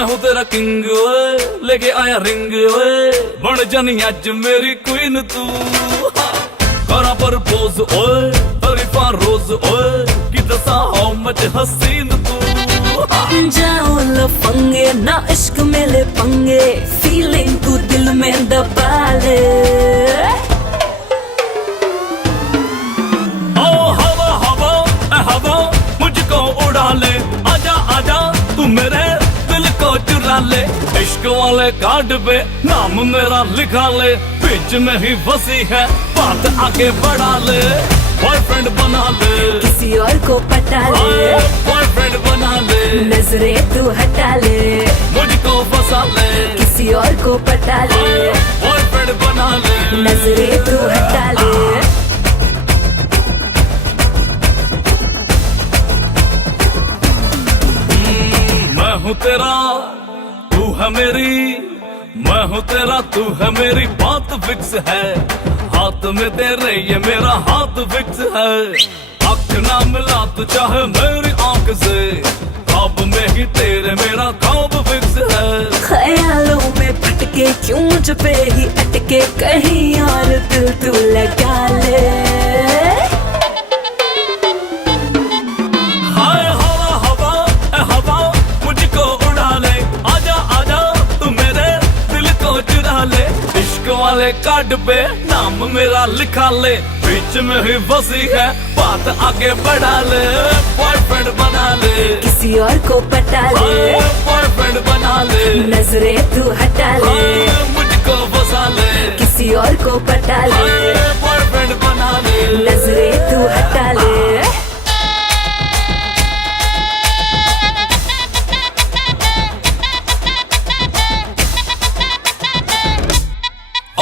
मैं हूँ तेरा किंग ओए, लेके आया रिंग ओए, बन जानी अज मेरी क्वीन तू। करा पर पोज ओए, तरीफा रोज ओए, कि दसा हाउ मच हसीन तू। जाओ लफंगे ना इश्क में ले पंगे, फीलिंग तू दिल में दबा ले। ओ हवा हवा ए हवा मुझको उड़ा ले, आजा आजा तू मेरे दिल को चुरा ले। इश्क वाले कार्ड पे नाम मेरा लिखा ले, बीच में ही फंसी है बात आगे बढ़ा ले। बॉयफ्रेंड बना ले, किसी और को पटा ले, बॉयफ्रेंड बना ले, नजरें तू हटा ले, मुझको फंसा ले, किसी और को पटा ले, बॉयफ्रेंड बना ले, नजरें तू हटा ले। मैं हूँ तेरा तू है मेरी, मैं हूँ तेरा तू है मेरी, बात फिक्स है। हाथ में तेरे ये मेरा हाथ फिक्स है। आँख ना मिला तू चाहे मेरी आँख से, ख्वाब में ही तेरे मेरा ख्वाब फिक्स है। ख्यालों में भटके क्यों मुझ पे ही अटके, कहीं और दिल तू लगा ले। हाय हवा हवा ए हवा मुझको उड़ा ले, आजा आजा तू मेरे दिल को चुरा ले। इश्क वाले कार्ड पे नाम मेरा लिखा ले, बीच में ही फंसी है बात आगे बढ़ा ले। बॉयफ्रेंड बना ले, किसी और को पटा ले, बॉयफ्रेंड बना ले, नजरें तू हटा ले, मुझको फंसा ले, किसी और को पटा ले, बॉयफ्रेंड बना ले, नजरें तू हटा ले।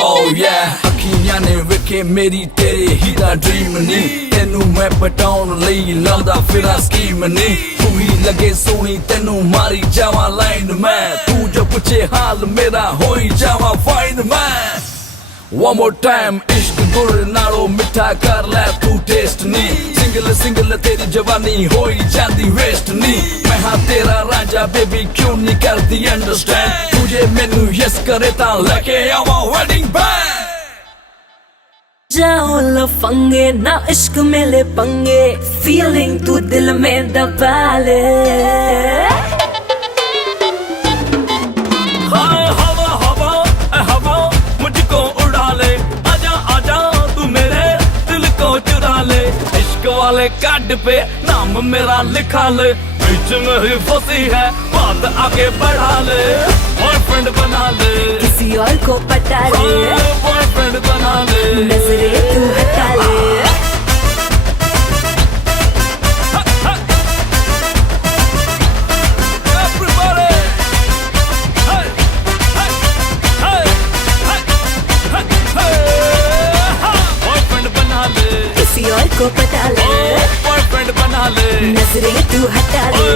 Oh yeah, अखियां ने वेखे मेरी तेरे ही दा ड्रीम नी, तेनू मैं पटाउन लई लांदा फिरा स्कीम नी। तू ही लगे सोनी तेनू मारी जावा लाइन मैं, तू जो पूछे हाल मेरा होई जावा फाइन मैं। One more time इश्क गुर नालो मिठा कर ले तू टेस्ट नी, सिंगल सिंगल तेरी जवानी होई जाती वेस्ट नी। मैं हाँ तेरा राजा बेबी क्यों नहीं करती अंडरस्टैंड, तुझे मैनू यस करे ता लेके आवा वेडिंग बैंड। जाओ लफंगे ना इश्क में ले पंगे, फीलिंग तू दिल में दबा ले। हाय हवा हवा ए हवा मुझको उड़ा ले, आजा आजा तू मेरे दिल को चुरा ले। इश्क वाले कार्ड पे नाम मेरा लिखा ले, बीच में ही फंसी है बात आगे बढ़ा ले। बॉयफ्रेंड बना ले, किसी और को पटा ले, बॉयफ्रेंड बना ले, नजरें तू हटा ले। Everybody! Hey! Hey! Hey! Hey! Hey! Hey! Boyfriend बना ले, किसी और को पटा ले, बॉयफ्रेंड बना ले, नजरें तू हटा ले,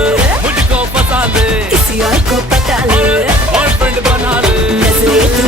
मुझको फंसा ले, किसी और को पटा ले, बॉयफ्रेंड बना ले, नजरें तू